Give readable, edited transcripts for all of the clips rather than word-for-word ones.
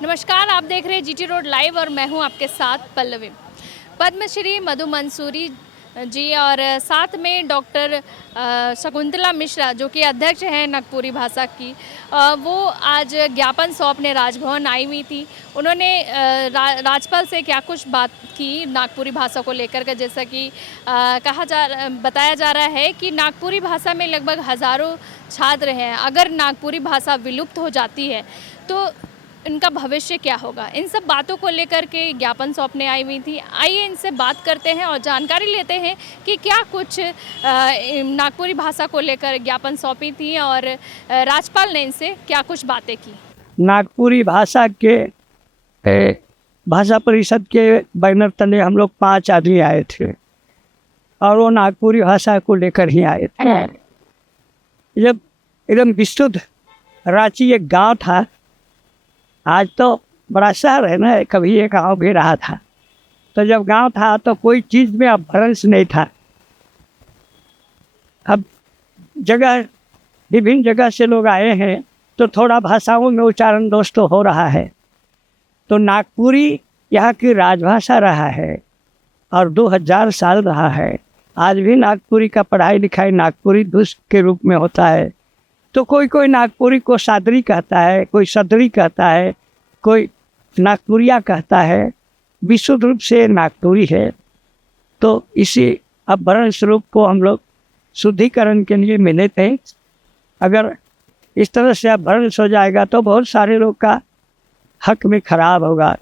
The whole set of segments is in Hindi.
नमस्कार, आप देख रहे हैं जीटी रोड लाइव और मैं हूं आपके साथ पल्लवी। पद्मश्री मधु मंसूरी जी और साथ में डॉक्टर शकुंतला मिश्रा जो कि अध्यक्ष हैं नागपुरी भाषा की, वो आज ज्ञापन सौंपने राजभवन आई हुई थी। उन्होंने राज्यपाल से क्या कुछ बात की नागपुरी भाषा को लेकर के, जैसा कि बताया जा रहा है कि नागपुरी भाषा में लगभग हज़ारों छात्र हैं। अगर नागपुरी भाषा विलुप्त हो जाती है तो इनका भविष्य क्या होगा, इन सब बातों को लेकर के ज्ञापन सौंपने आई हुई थी। आइए इनसे बात करते हैं और जानकारी लेते हैं कि क्या कुछ नागपुरी भाषा को लेकर ज्ञापन सौंपी थी और राज्यपाल ने इनसे क्या कुछ बातें की। नागपुरी भाषा के भाषा परिषद के बैनर तले हम लोग 5 आदमी आए थे और वो नागपुरी भाषा को लेकर ही आए थे। जब एकदम विशुद्ध रांची एक गांव था, आज तो बड़ा शहर है ना, कभी एक गाँव भी रहा था। तो जब गांव था तो कोई चीज़ में अपभ्रंश नहीं था। अब विभिन्न जगह से लोग आए हैं तो थोड़ा भाषाओं में उच्चारण दोष तो हो रहा है। तो नागपुरी यहाँ की राजभाषा रहा है और 2000 साल रहा है। आज भी नागपुरी का पढ़ाई लिखाई नागपुरी दुष्ट के रूप में होता है। तो कोई नागपुरी को सादरी कहता है, कोई सदरी कहता है, कोई नागपुरिया कहता है। विशुद्ध रूप से नागपुरी है। तो इसी अपभ्रंश स्वरूप को हम लोग शुद्धिकरण के लिए मिले थे। अगर इस तरह से अपभ्रंश हो जाएगा तो बहुत सारे लोग का हक में खराब होगा।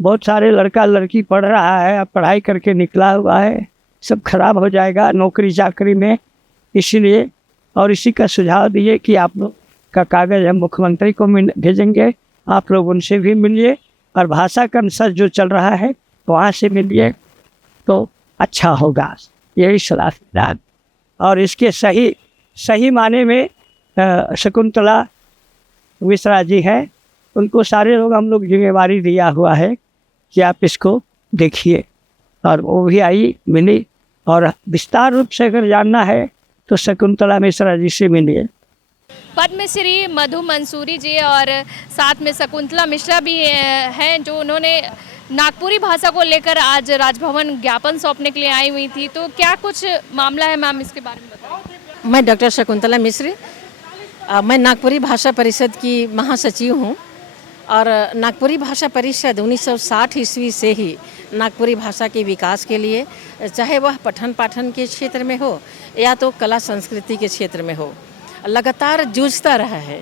बहुत सारे लड़का लड़की पढ़ रहा है, अब पढ़ाई करके निकला हुआ है, सब खराब हो जाएगा नौकरी चाकरी में। इसीलिए और इसी का सुझाव दिए कि आप लोग का कागज़ हम मुख्यमंत्री को भेजेंगे, आप लोग उनसे भी मिलिए और भाषा का अनुसार जो चल रहा है वहाँ से मिलिए तो अच्छा होगा। यही सलाह। और इसके सही माने में शकुंतला मिश्रा जी हैं, उनको सारे लोग हम लोग जिम्मेवारी दिया हुआ है कि आप इसको देखिए। और वो भी आई, मिली। और विस्तार रूप से अगर जानना है तो शकुंतला मिश्रा जी से मिलिए। पद्मश्री मधु मंसूरी जी और साथ में शकुंतला मिश्रा भी हैं, जो उन्होंने नागपुरी भाषा को लेकर आज राजभवन ज्ञापन सौंपने के लिए आई हुई थी। तो क्या कुछ मामला है मैम, इसके बारे में बताओ। मैं डॉक्टर शकुंतला मिश्र, मैं नागपुरी भाषा परिषद की महासचिव हूँ। और नागपुरी भाषा परिषद 1960 ईस्वी से ही नागपुरी भाषा के विकास के लिए, चाहे वह पठन पाठन के क्षेत्र में हो या तो कला संस्कृति के क्षेत्र में हो, लगातार जूझता रहा है।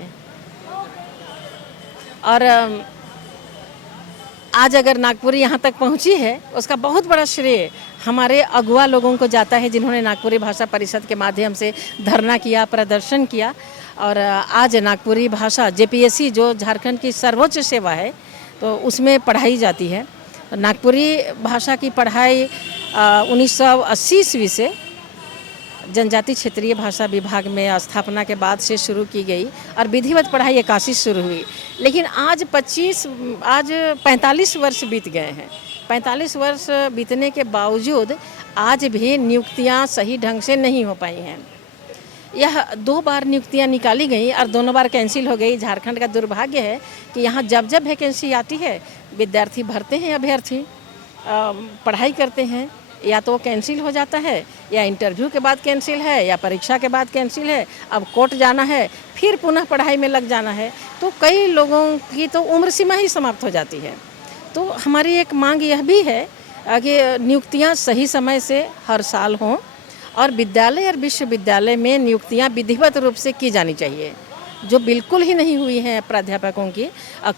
और आज अगर नागपुरी यहाँ तक पहुँची है उसका बहुत बड़ा श्रेय हमारे अगुआ लोगों को जाता है, जिन्होंने नागपुरी भाषा परिषद के माध्यम से धरना किया, प्रदर्शन किया। और आज नागपुरी भाषा जेपीएससी जो झारखंड की सर्वोच्च सेवा है तो उसमें पढ़ाई जाती है। नागपुरी भाषा की पढ़ाई 1980 ईस्वी से जनजाति क्षेत्रीय भाषा विभाग में स्थापना के बाद से शुरू की गई और विधिवत पढ़ाई 81 शुरू हुई। लेकिन आज 45 वर्ष बीत गए हैं। 45 वर्ष बीतने के बावजूद आज भी नियुक्तियां सही ढंग से नहीं हो पाई हैं। यह 2 बार नियुक्तियां निकाली गई और दोनों बार कैंसिल हो गई। झारखंड का दुर्भाग्य है कि यहाँ जब वैकेंसी आती है विद्यार्थी भरते हैं, अभ्यर्थी पढ़ाई करते हैं, या तो कैंसिल हो जाता है या इंटरव्यू के बाद कैंसिल है या परीक्षा के बाद कैंसिल है। अब कोर्ट जाना है, फिर पुनः पढ़ाई में लग जाना है। तो कई लोगों की तो उम्र सीमा ही समाप्त हो जाती है। तो हमारी एक मांग यह भी है कि नियुक्तियां सही समय से हर साल हों और विद्यालय और विश्वविद्यालय में नियुक्तियां विधिवत रूप से की जानी चाहिए, जो बिल्कुल ही नहीं हुई हैं प्राध्यापकों की।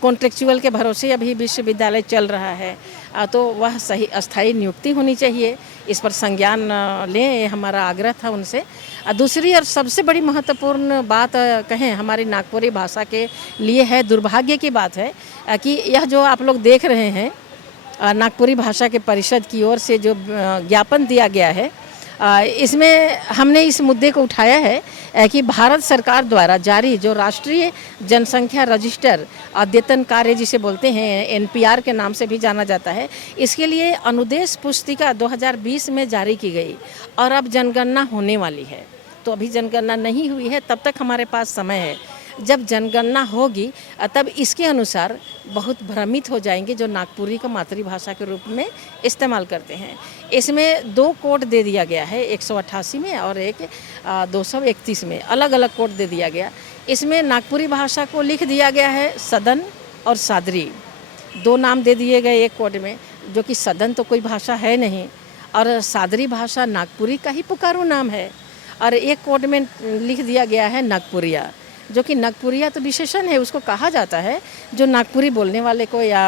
कॉन्ट्रेक्चुअल के भरोसे अभी विश्वविद्यालय चल रहा है, तो वह सही अस्थायी नियुक्ति होनी चाहिए। इस पर संज्ञान लें, हमारा आग्रह था उनसे। दूसरी और सबसे बड़ी महत्वपूर्ण बात कहें हमारी नागपुरी भाषा के लिए है, दुर्भाग्य की बात है कि यह जो आप लोग देख रहे हैं नागपुरी भाषा के परिषद की ओर से जो ज्ञापन दिया गया है, इसमें हमने इस मुद्दे को उठाया है कि भारत सरकार द्वारा जारी जो राष्ट्रीय जनसंख्या रजिस्टर अद्यतन कार्य जिसे बोलते हैं, एनपीआर के नाम से भी जाना जाता है, इसके लिए अनुदेश पुस्तिका 2020 में जारी की गई और अब जनगणना होने वाली है। तो अभी जनगणना नहीं हुई है, तब तक हमारे पास समय है। जब जनगणना होगी तब इसके अनुसार बहुत भ्रमित हो जाएंगे जो नागपुरी को मातृभाषा के रूप में इस्तेमाल करते हैं। इसमें 2 कोड दे दिया गया है, 188 में और एक 231 में, अलग अलग कोड दे दिया गया। इसमें नागपुरी भाषा को लिख दिया गया है सदन और सादरी, 2 नाम दे दिए गए एक कोड में, जो कि सदन तो कोई भाषा है नहीं और सादरी भाषा नागपुरी का ही पुकारू नाम है। और एक कोड में लिख दिया गया है नागपुरिया, जो कि नागपुरिया तो विशेषण है, उसको कहा जाता है जो नागपुरी बोलने वाले को या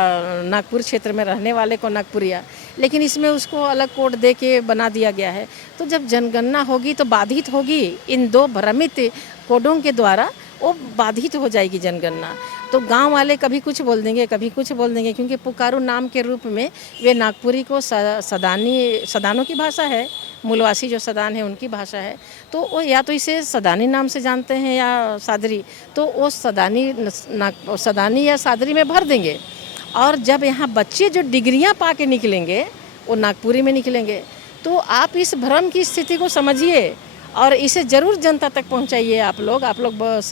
नागपुर क्षेत्र में रहने वाले को नागपुरिया, लेकिन इसमें उसको अलग कोड दे के बना दिया गया है। तो जब जनगणना होगी तो बाधित होगी, इन 2 भ्रमित कोडों के द्वारा वो बाधित हो जाएगी जनगणना। तो गांव वाले कभी कुछ बोल देंगे, कभी कुछ बोल देंगे, क्योंकि पुकारू नाम के रूप में वे नागपुरी को सदानों की भाषा है, मूलवासी जो सदान है उनकी भाषा है, तो वो या तो इसे सदानी नाम से जानते हैं या सादरी, तो वो सदानी या सादरी में भर देंगे। और जब यहाँ बच्चे जो डिग्रियाँ पा के निकलेंगे वो नागपुरी में निकलेंगे। तो आप इस भ्रम की स्थिति को समझिए और इसे ज़रूर जनता तक पहुंचाइए। आप लोग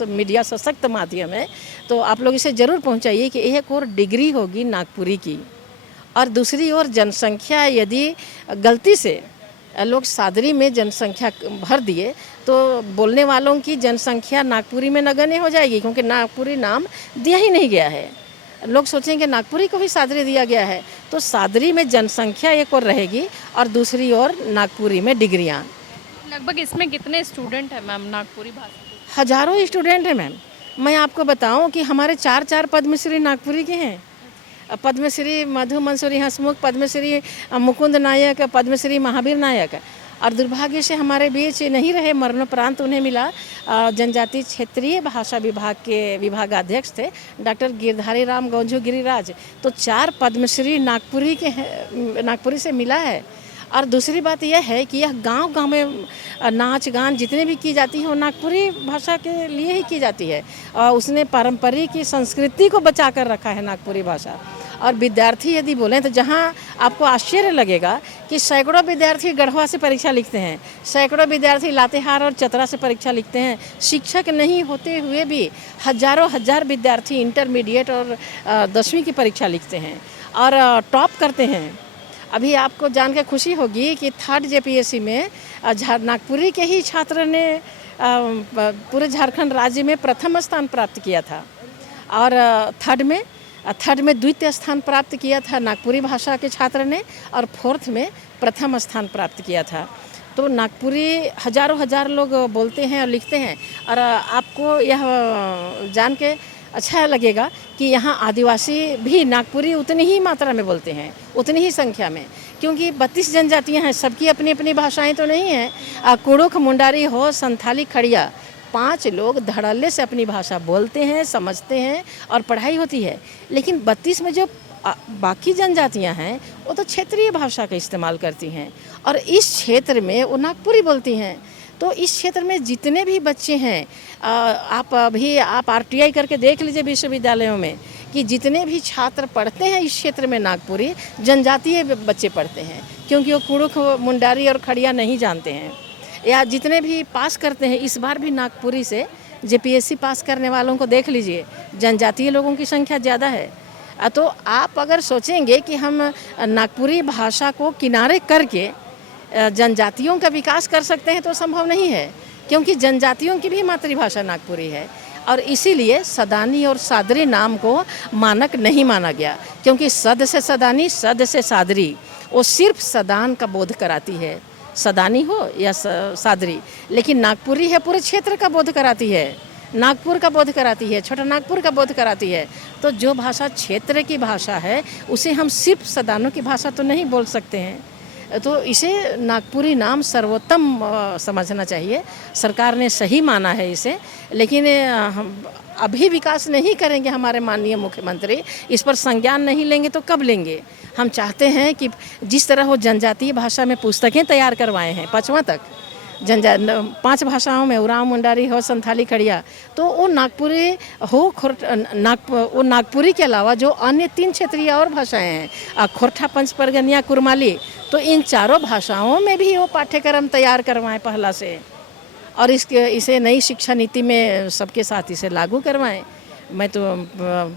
मीडिया सशक्त माध्यम है, तो आप लोग इसे ज़रूर पहुंचाइए कि एक और डिग्री होगी नागपुरी की और दूसरी ओर जनसंख्या यदि गलती से लोग सादरी में जनसंख्या भर दिए तो बोलने वालों की जनसंख्या नागपुरी में नगण्य हो जाएगी, क्योंकि नागपुरी नाम दिया ही नहीं गया है। लोग सोचेंगे नागपुरी को ही सादरी दिया गया है, तो सादरी में जनसंख्या एक और रहेगी और दूसरी ओर नागपुरी में डिग्रियाँ। लगभग इसमें कितने स्टूडेंट हैं मैम नागपुरी भाषा के? हजारों स्टूडेंट हैं मैम। मैं आपको बताऊं कि हमारे 4 पद्मश्री नागपुरी के हैं। पद्मश्री मधु मंसूरी हंसमुख, पद्मश्री मुकुंद नायक, पद्मश्री महावीर नायक। और दुर्भाग्य से हमारे बीच नहीं रहे, मरणोपरांत उन्हें मिला। जनजाति क्षेत्रीय भाषा विभाग के विभागाध्यक्ष थे डॉक्टर गिरधारी राम गौंझू गिरिराज। तो 4 पद्मश्री नागपुरी से मिला है। और दूसरी बात यह है कि यह गांव-गांव में नाच गान जितने भी की जाती है वो नागपुरी भाषा के लिए ही की जाती है। और उसने पारंपरिक संस्कृति को बचा कर रखा है नागपुरी भाषा। और विद्यार्थी यदि बोलें तो जहां आपको आश्चर्य लगेगा कि सैकड़ों विद्यार्थी गढ़वा से परीक्षा लिखते हैं, सैकड़ों विद्यार्थी लातेहार और चतरा से परीक्षा लिखते हैं। शिक्षक नहीं होते हुए भी हजार विद्यार्थी इंटरमीडिएट और 10वीं की परीक्षा लिखते हैं और टॉप करते हैं। अभी आपको जान के खुशी होगी कि 3rd JPSC में नागपुरी के ही छात्र ने पूरे झारखंड राज्य में प्रथम स्थान प्राप्त किया था और थर्ड में द्वितीय स्थान प्राप्त किया था नागपुरी भाषा के छात्र ने और 4th में प्रथम स्थान प्राप्त किया था। तो नागपुरी हजार लोग बोलते हैं और लिखते हैं। और आपको यह जान के अच्छा लगेगा कि यहाँ आदिवासी भी नागपुरी उतनी ही मात्रा में बोलते हैं, उतनी ही संख्या में, क्योंकि 32 जनजातियाँ हैं, सबकी अपनी अपनी भाषाएं तो नहीं हैं। कुड़ुख, मुंडारी हो, संथाली, खड़िया, 5 लोग धड़ल्ले से अपनी भाषा बोलते हैं, समझते हैं और पढ़ाई होती है। लेकिन 32 में जो बाकी जनजातियाँ हैं वो तो क्षेत्रीय भाषा का इस्तेमाल करती हैं और इस क्षेत्र में वो नागपुरी बोलती हैं। तो इस क्षेत्र में जितने भी बच्चे हैं, आप RTI करके देख लीजिए विश्वविद्यालयों में कि जितने भी छात्र पढ़ते हैं इस क्षेत्र में नागपुरी जनजातीय बच्चे पढ़ते हैं, क्योंकि वो कुड़ुख, मुंडारी और खड़िया नहीं जानते हैं। या जितने भी पास करते हैं, इस बार भी नागपुरी से JPSC पास करने वालों को देख लीजिए, जनजातीय लोगों की संख्या ज़्यादा है। तो आप अगर सोचेंगे कि हम नागपुरी भाषा को किनारे करके जनजातियों का विकास कर सकते हैं तो संभव नहीं है, क्योंकि जनजातियों की भी मातृभाषा नागपुरी है। और इसीलिए सदानी और सादरी नाम को मानक नहीं माना गया, क्योंकि सद से सदानी, सद से सादरी, वो सिर्फ सदान का बोध कराती है, सदानी हो या सादरी। लेकिन नागपुरी है पूरे क्षेत्र का बोध कराती है, नागपुर का बोध कराती है, छोटा नागपुर का बोध कराती है। तो जो भाषा क्षेत्र की भाषा है उसे हम सिर्फ सदानों की भाषा तो नहीं बोल सकते हैं। तो इसे नागपुरी नाम सर्वोत्तम समझना चाहिए। सरकार ने सही माना है इसे, लेकिन हम अभी विकास नहीं करेंगे। हमारे माननीय मुख्यमंत्री इस पर संज्ञान नहीं लेंगे तो कब लेंगे। हम चाहते हैं कि जिस तरह वो जनजातीय भाषा में पुस्तकें तैयार करवाए हैं 5वां तक, 5 भाषाओं में, उरांव, मुंडारी हो, संथाली, खड़िया, तो वो नागपुरी हो, वो नागपुरी के अलावा जो अन्य 3 क्षेत्रीय और भाषाएं हैं, खोरठा, पंच परगनिया, कुरमाली, तो इन चारों भाषाओं में भी वो पाठ्यक्रम तैयार करवाएं पहला से। और इसे नई शिक्षा नीति में सबके साथ इसे लागू करवाएं। मैं तो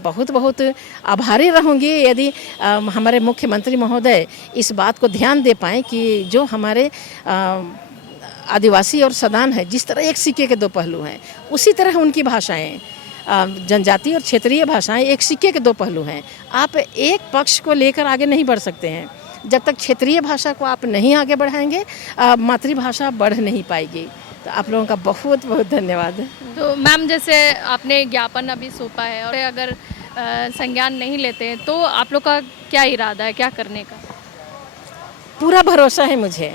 बहुत बहुत आभारी रहूँगी यदि हमारे मुख्यमंत्री महोदय इस बात को ध्यान दे पाएँ कि जो हमारे आदिवासी और सदान है, जिस तरह एक सिक्के के दो पहलू हैं, उसी तरह उनकी भाषाएं, जनजातीय और क्षेत्रीय भाषाएं एक सिक्के के दो पहलू हैं। आप एक पक्ष को लेकर आगे नहीं बढ़ सकते हैं। जब तक क्षेत्रीय भाषा को आप नहीं आगे बढ़ाएंगे, मातृभाषा बढ़ नहीं पाएगी। तो आप लोगों का बहुत बहुत धन्यवाद। तो मैम, जैसे आपने ज्ञापन अभी सौंपा है और अगर संज्ञान नहीं लेते हैं तो आप लोग का क्या इरादा है, क्या करने का? पूरा भरोसा है मुझे,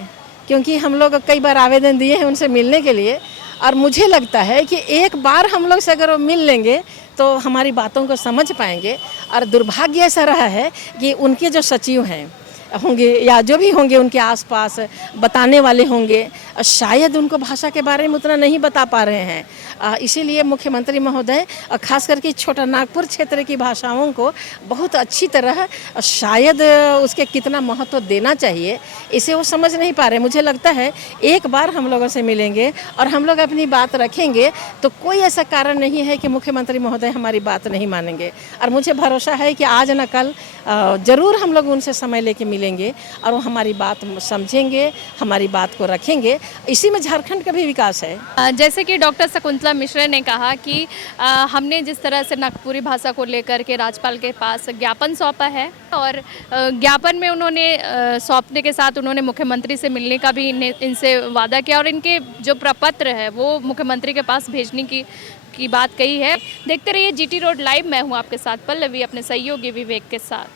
क्योंकि हम लोग कई बार आवेदन दिए हैं उनसे मिलने के लिए, और मुझे लगता है कि एक बार हम लोग से अगर वो मिल लेंगे तो हमारी बातों को समझ पाएंगे। और दुर्भाग्य ऐसा रहा है कि उनके जो सचिव हैं होंगे या जो भी होंगे उनके आसपास बताने वाले होंगे, शायद उनको भाषा के बारे में उतना नहीं बता पा रहे हैं। इसीलिए मुख्यमंत्री महोदय खास करके छोटा नागपुर क्षेत्र की भाषाओं को बहुत अच्छी तरह शायद उसके कितना महत्व देना चाहिए, इसे वो समझ नहीं पा रहे। मुझे लगता है एक बार हम लोगों से मिलेंगे और हम लोग अपनी बात रखेंगे तो कोई ऐसा कारण नहीं है कि मुख्यमंत्री महोदय हमारी बात नहीं मानेंगे। और मुझे भरोसा है कि आज न कल ज़रूर हम लोग उनसे समय लेके मिलेंगे और वो हमारी बात समझेंगे, हमारी बात को रखेंगे। इसी में झारखंड का भी विकास है। जैसे कि डॉक्टर शकुंतला मिश्रा ने कहा कि हमने जिस तरह से नागपुरी भाषा को लेकर के राज्यपाल के पास ज्ञापन सौंपा है और ज्ञापन में उन्होंने सौंपने के साथ उन्होंने मुख्यमंत्री से मिलने का भी इनसे वादा किया और इनके जो प्रपत्र है वो मुख्यमंत्री के पास भेजने की बात कही है। देखते रहिए जीटी रोड लाइव। मैं हूँ आपके साथ पल्लवी, अपने सहयोगी विवेक के साथ।